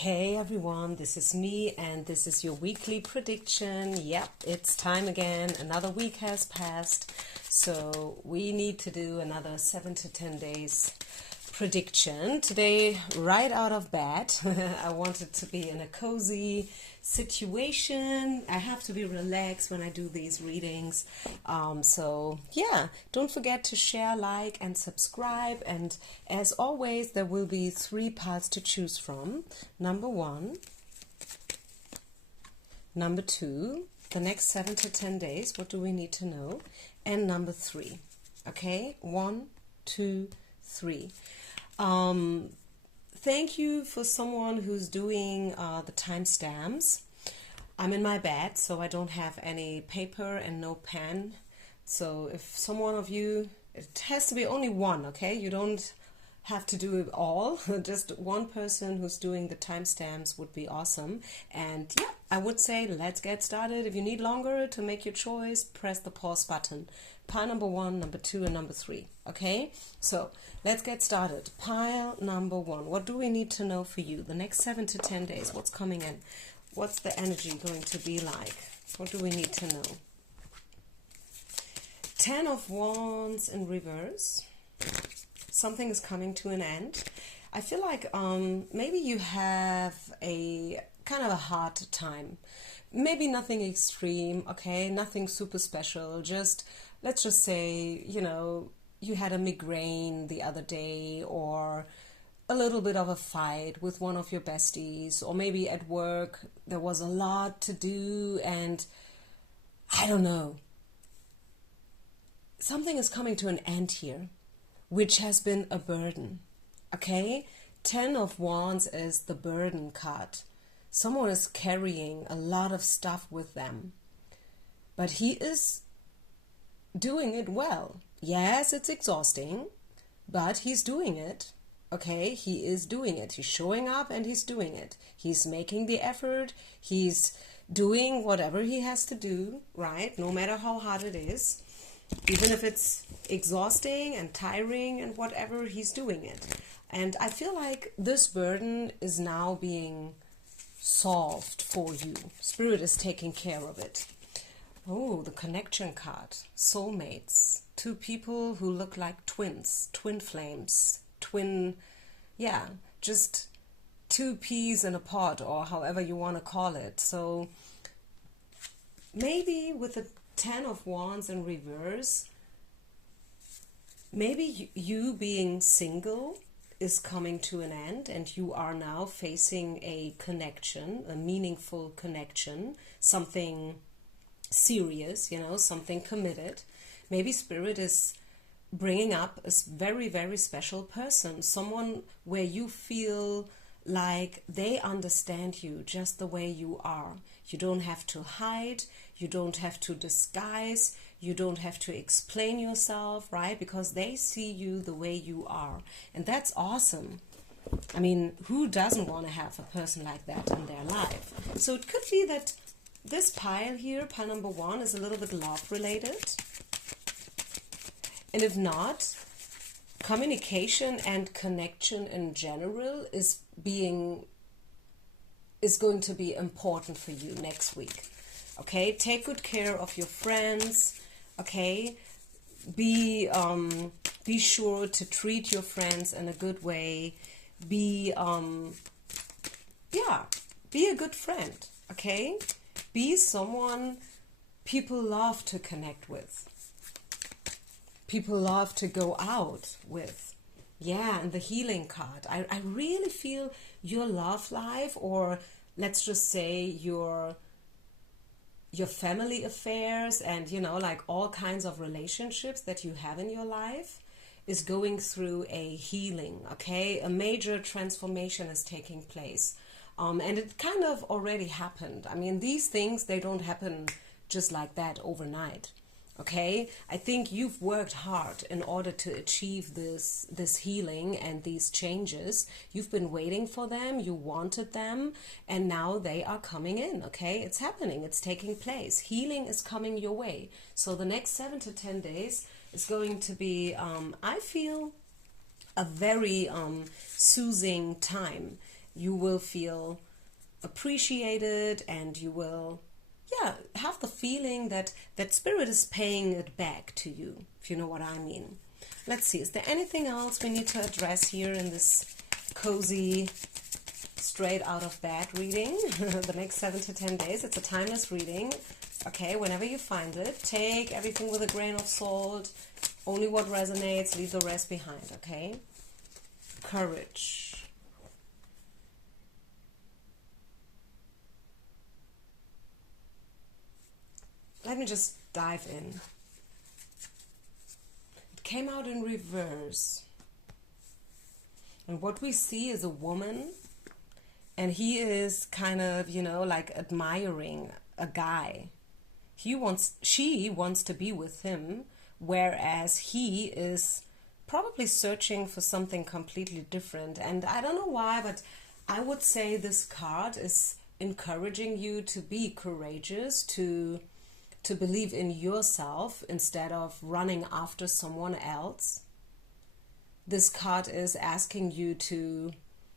Hey everyone, this is me and this is your weekly prediction. Yep, it's time again. Another week has passed, so we need to do another 7 to 10 days prediction. Today, right out of bed, I wanted to be in a cozy situation. I have to be relaxed when I do these readings. So yeah, don't forget to share, like, and subscribe. And as always, there will be 3 parts to choose from. Number 1, number 2, the next 7 to 10 days, what do we need to know? And number 3. Okay, 1, 2, 3. Thank you for someone who's doing the timestamps. I'm in my bed, so I don't have any paper and no pen. So if someone of you, it has to be only one, okay? You don't have to do it all. Just one person who's doing the timestamps would be awesome. And yeah, I would say let's get started. If you need longer to make your choice, press the pause button. Pile number 1, number 2, and number 3. Okay, so let's get started. Pile number 1. What do we need to know for you? The next 7 to 10 days, what's coming in? What's the energy going to be like? What do we need to know? 10 of Wands in reverse. Something is coming to an end. I feel like maybe you have a kind of a hard time. Maybe nothing extreme, okay? Nothing super special. Just, let's just say, you know, you had a migraine the other day, or a little bit of a fight with one of your besties, or maybe at work there was a lot to do and I don't know. Something is coming to an end here, which has been a burden, okay? 10 of Wands is the burden card. Someone is carrying a lot of stuff with them, but he is doing it well. Yes, it's exhausting, but he's doing it, okay? He is doing it. He's showing up and he's doing it. He's making the effort. He's doing whatever he has to do, right? No matter how hard it is. Even if it's exhausting and tiring and whatever, he's doing it. And I feel like this burden is now being solved for you. Spirit is taking care of it. Oh, the connection card. Soulmates. 2 people who look like twins. Twin flames. Yeah, just 2 peas in a pod, or however you want to call it. So maybe with the 10 of Wands in reverse, maybe you being single is coming to an end and you are now facing a connection, a meaningful connection, something serious, you know, something committed. Maybe Spirit is bringing up a very, very special person, someone where you feel like they understand you just the way you are. You don't have to hide, you don't have to disguise, you don't have to explain yourself, right? Because they see you the way you are. And that's awesome. I mean, who doesn't want to have a person like that in their life? So it could be that this pile here, pile number 1, is a little bit love related. And if not, communication and connection in general is going to be important for you next week. Okay, take good care of your friends. Okay, be sure to treat your friends in a good way. Be a good friend. Okay, be someone people love to connect with. People love to go out with. Yeah, and the healing card. I really feel your love life, or let's just say your family affairs and, you know, like all kinds of relationships that you have in your life is going through a healing, okay? A major transformation is taking place. And it kind of already happened. I mean, these things, they don't happen just like that overnight. Okay, I think you've worked hard in order to achieve this healing and these changes. You've been waiting for them, you wanted them, and now they are coming in, okay? It's happening, it's taking place. Healing is coming your way. So the next 7 to 10 days is going to be, I feel, a very soothing time. You will feel appreciated, and you will, yeah, have the feeling that spirit is paying it back to you, if you know what I mean. Let's see, is there anything else we need to address here in this cozy, straight out of bed reading? The next 7 to 10 days. It's a timeless reading. Okay, whenever you find it, take everything with a grain of salt. Only what resonates, leave the rest behind, okay? Courage. Let me just dive in. It came out in reverse. And what we see is a woman, and he is kind of, you know, like admiring a guy. She wants to be with him, whereas he is probably searching for something completely different. And I don't know why, but I would say this card is encouraging you to be courageous, to believe in yourself instead of running after someone else. This card is asking you to,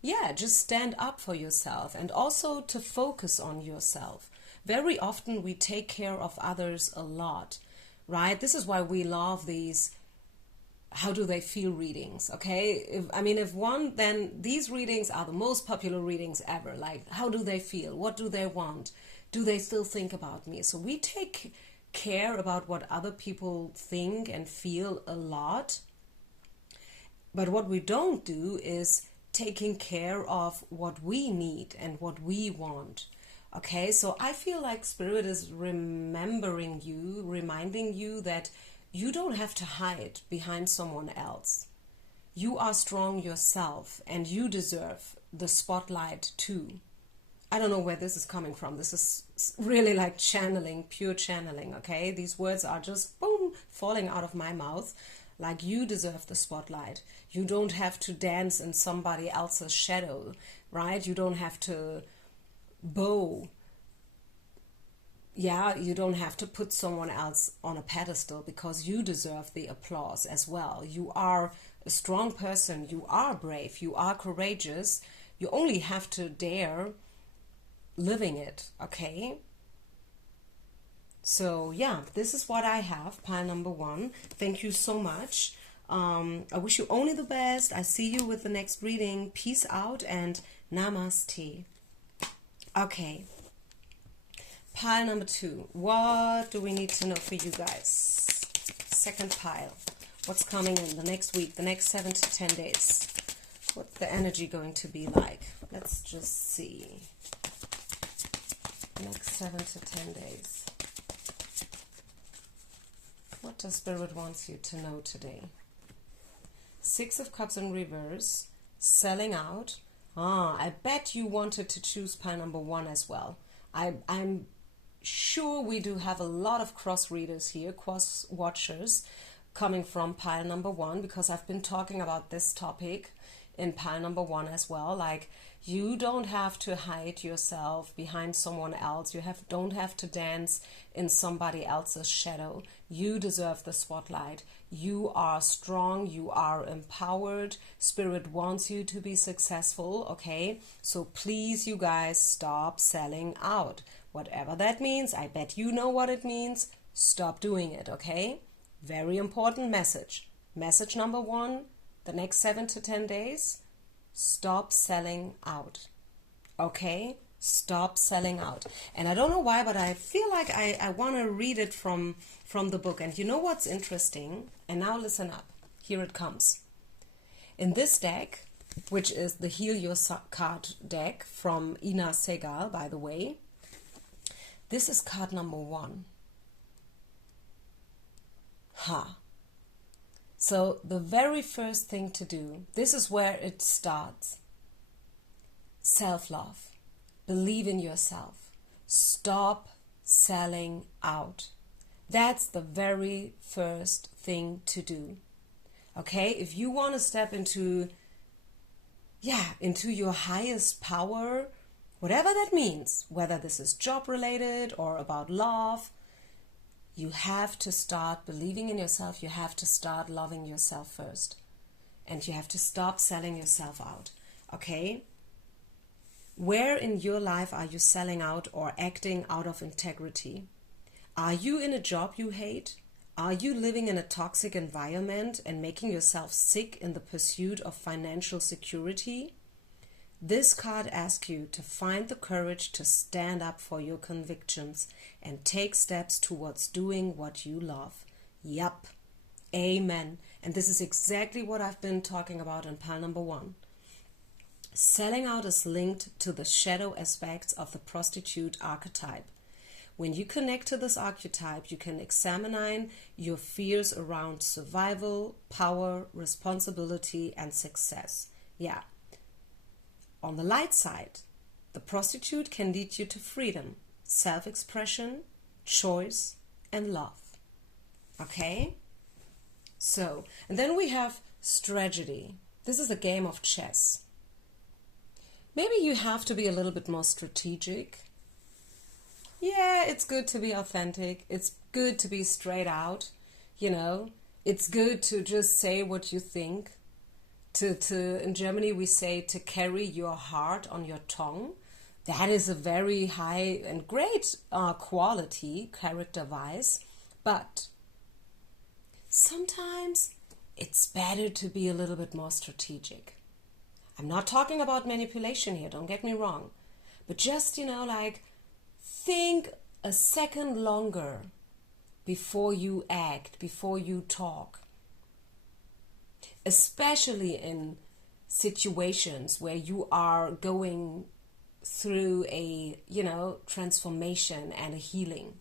yeah, just stand up for yourself, and also to focus on yourself. Very often we take care of others a lot, right? This is why we love these how do they feel readings, okay? Then these readings are the most popular readings ever. Like, how do they feel? What do they want? Do they still think about me? So we take care about what other people think and feel a lot. But what we don't do is taking care of what we need and what we want. Okay, so I feel like Spirit is reminding you that you don't have to hide behind someone else. You are strong yourself, and you deserve the spotlight too. I don't know where this is coming from. This is really like channeling, pure channeling, okay? These words are just, boom, falling out of my mouth. Like, you deserve the spotlight. You don't have to dance in somebody else's shadow, right? You don't have to bow. Yeah, you don't have to put someone else on a pedestal, because you deserve the applause as well. You are a strong person. You are brave. You are courageous. You only have to dare living it, okay? So yeah, this is what I have, pile number 1. Thank you so much. I wish you only the best. I see you with the next reading. Peace out and namaste. Okay, pile number 2. What do we need to know for you guys? Second pile. What's coming in the next week, the next 7 to 10 days? What's the energy going to be like? Let's just see. Next 7 to 10 days. What does Spirit wants you to know today? 6 of Cups in reverse. Selling out. I bet you wanted to choose pile number 1 as well. I'm sure we do have a lot of cross readers here, cross watchers, coming from pile number 1, because I've been talking about this topic in pile number 1 as well. Like, you don't have to hide yourself behind someone else. You don't have to dance in somebody else's shadow. You deserve the spotlight. You are strong. You are empowered. Spirit wants you to be successful, okay? So please, you guys, stop selling out. Whatever that means, I bet you know what it means. Stop doing it, okay? Very important message. Message number 1, the next 7 to 10 days. Stop selling out, okay? Stop selling out. And I don't know why, but I feel like I want to read it from the book. And you know what's interesting? And now listen up. Here it comes. In this deck, which is the Heal Your card deck from Ina Segal, by the way, this is card number 1. So the very first thing to do, this is where it starts. Self-love. Believe in yourself. Stop selling out. That's the very first thing to do. Okay? If you want to step into your highest power, whatever that means, whether this is job related or about love, you have to start believing in yourself. You have to start loving yourself first. And you have to stop selling yourself out. Okay? Where in your life are you selling out or acting out of integrity? Are you in a job you hate? Are you living in a toxic environment and making yourself sick in the pursuit of financial security? This card asks you to find the courage to stand up for your convictions and take steps towards doing what you love. Yup. Amen. And this is exactly what I've been talking about in pile number 1. Selling out is linked to the shadow aspects of the prostitute archetype. When you connect to this archetype, you can examine your fears around survival, power, responsibility, and success. Yeah. On the light side, the prostitute can lead you to freedom, self-expression, choice, and love. Okay? So, and then we have strategy. This is a game of chess. Maybe you have to be a little bit more strategic. Yeah, it's good to be authentic. It's good to be straight out. You know, it's good to just say what you think. In Germany we say to carry your heart on your tongue. That is a very high and great quality character-wise. But sometimes it's better to be a little bit more strategic. I'm not talking about manipulation here, don't get me wrong. But just, like, think a second longer before you act, before you talk. Especially in situations where you are going through a, transformation and a healing.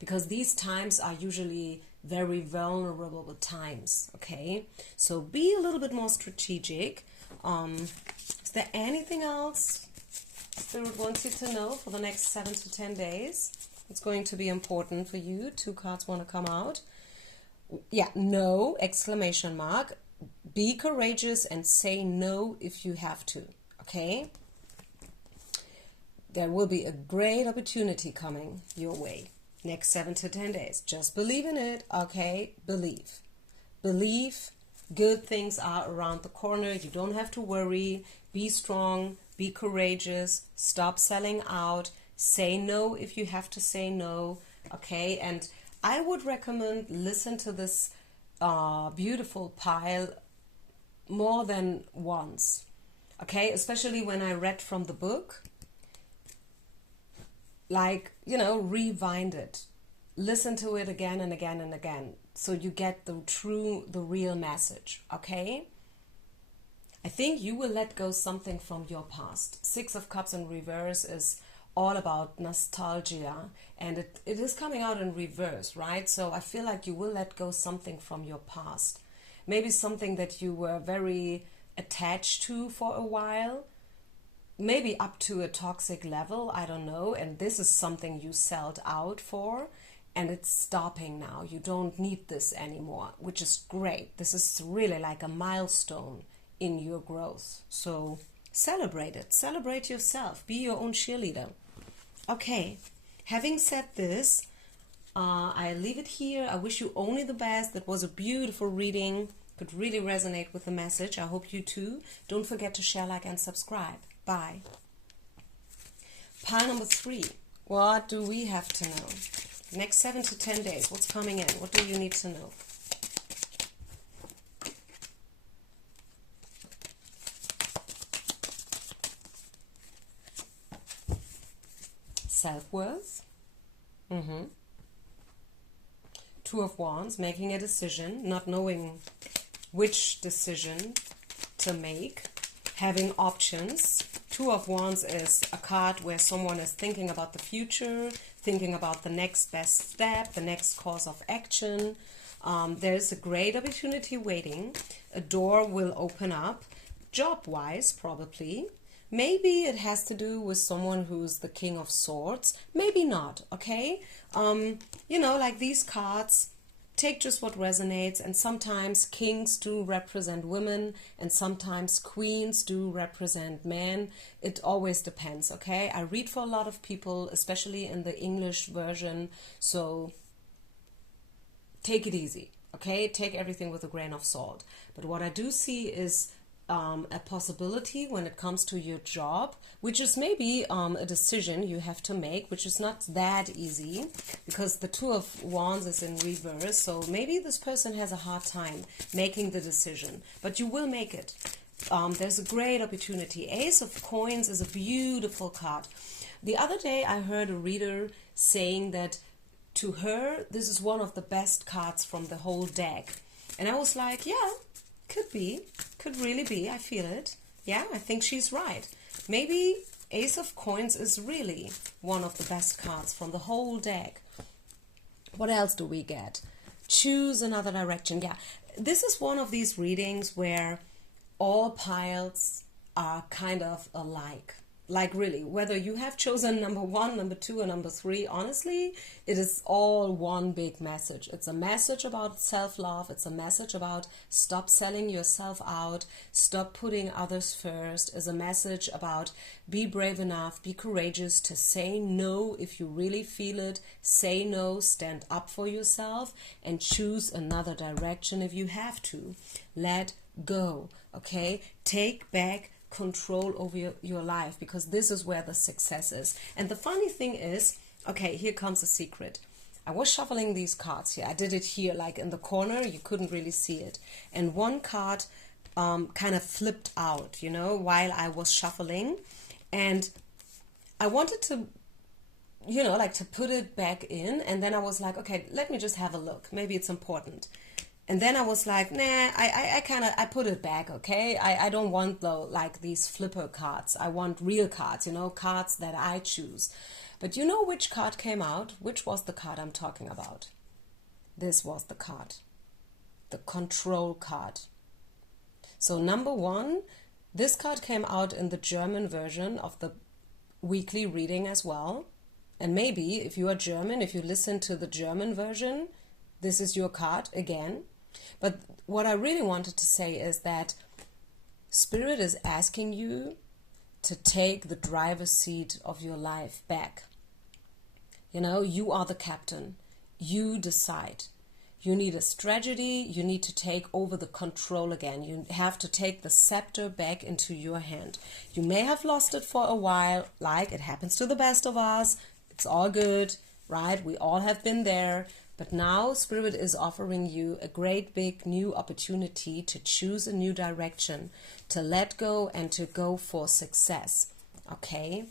Because these times are usually very vulnerable times, okay? So be a little bit more strategic. Is there anything else Spirit wants you to know for the next 7 to 10 days? It's going to be important for you. 2 cards want to come out. Yeah, no, exclamation mark. Be courageous and say no if you have to, okay? There will be a great opportunity coming your way next 7 to 10 days. Just believe in it, okay? Believe. Believe good things are around the corner. You don't have to worry. Be strong. Be courageous. Stop selling out. Say no if you have to say no, okay? And I would recommend listen to this beautiful pile more than once, okay? Especially when I read from the book. Like, rewind it. Listen to it again and again and again. So you get the real message, okay? I think you will let go something from your past. 6 of Cups in reverse is all about nostalgia, and it is coming out in reverse, right? So I feel like you will let go something from your past. Maybe something that you were very attached to for a while, maybe up to a toxic level, I don't know, and this is something you sold out for, and it's stopping now. You don't need this anymore, which is great. This is really like a milestone in your growth. So celebrate it. Celebrate yourself. Be your own cheerleader. Okay, having said this, I leave it here. I wish you only the best. That was a beautiful reading. Could really resonate with the message. I hope you too. Don't forget to share, like, and subscribe. Bye. Pile number 3. What do we have to know? Next 7 to 10 days. What's coming in? What do you need to know? Self-worth. 2 of Wands, making a decision, not knowing which decision to make, having options. 2 of Wands is a card where someone is thinking about the future, thinking about the next best step, the next course of action. There's a great opportunity waiting. A door will open up, job-wise probably. Maybe it has to do with someone who's the King of Swords. Maybe not, okay? Like these cards, take just what resonates, and sometimes kings do represent women, and sometimes queens do represent men. It always depends, okay? I read for a lot of people, especially in the English version, so take it easy, okay? Take everything with a grain of salt. But what I do see is a possibility when it comes to your job, which is maybe a decision you have to make, which is not that easy because the Two of Wands is in reverse. So maybe this person has a hard time making the decision, but you will make it. There's a great opportunity. Ace of Coins is a beautiful card. The other day I heard a reader saying that to her, this is one of the best cards from the whole deck. And I was like, yeah, could be, could really be, I feel it. Yeah, I think she's right. Maybe Ace of Coins is really one of the best cards from the whole deck. What else do we get? Choose another direction. Yeah, this is one of these readings where all piles are kind of alike. Like really, whether you have chosen number 1, number 2, or number 3, honestly, it is all one big message. It's a message about self-love. It's a message about stop selling yourself out, stop putting others first. It's a message about be brave enough, be courageous to say no if you really feel it. Say no, stand up for yourself, and choose another direction if you have to. Let go, okay? Take back control over your life, because this is where the success is. And the funny thing is, okay, here comes a secret. I was shuffling these cards here. I did it here, like in the corner. You couldn't really see it. And one card kind of flipped out, you know, while I was shuffling. And I wanted to, you know, like to put it back in. And then I was like, okay, let me just have a look. Maybe it's important. And then I was like, nah, I put it back, okay? I don't want like these flipper cards. I want real cards, you know, cards that I choose. But you know which card came out? Which was the card I'm talking about? This was the card. The Control card. So number 1, this card came out in the German version of the weekly reading as well. And maybe if you are German, if you listen to the German version, this is your card again. But what I really wanted to say is that Spirit is asking you to take the driver's seat of your life back. You know, you are the captain. You decide. You need a strategy. You need to take over the control again. You have to take the scepter back into your hand. You may have lost it for a while, like it happens to the best of us. It's all good, right? We all have been there. But now Spirit is offering you a great big new opportunity to choose a new direction, to let go and to go for success. Okay?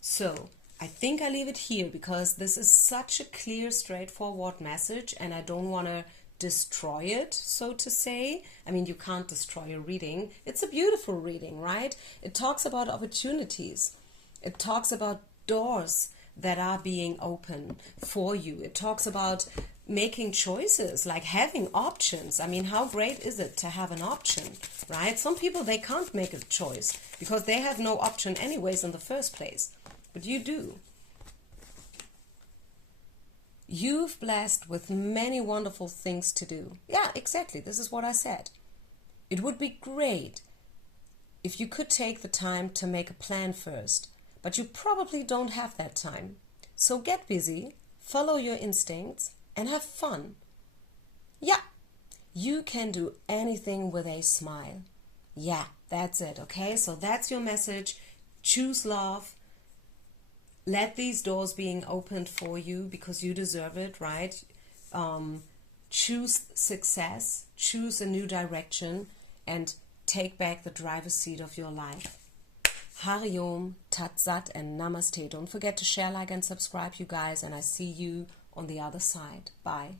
So I think I leave it here because this is such a clear, straightforward message and I don't want to destroy it, so to say. I mean, you can't destroy a reading. It's a beautiful reading, right? It talks about opportunities. It talks about doors that are being open for you. It talks about making choices, like having options. I mean, how great is it to have an option, right? Some people, they can't make a choice because they have no option anyways in the first place, but you do. You've blessed with many wonderful things to do. Yeah, exactly. This is what I said. It would be great if you could take the time to make a plan first, but you probably don't have that time. So get busy, follow your instincts, and have fun. Yeah, you can do anything with a smile. Yeah, that's it, okay? So that's your message. Choose love. Let these doors being opened for you because you deserve it, right? Choose success, choose a new direction, and take back the driver's seat of your life. Hari Om, Tat Sat, and Namaste. Don't forget to share, like, and subscribe, you guys, and I see you on the other side. Bye.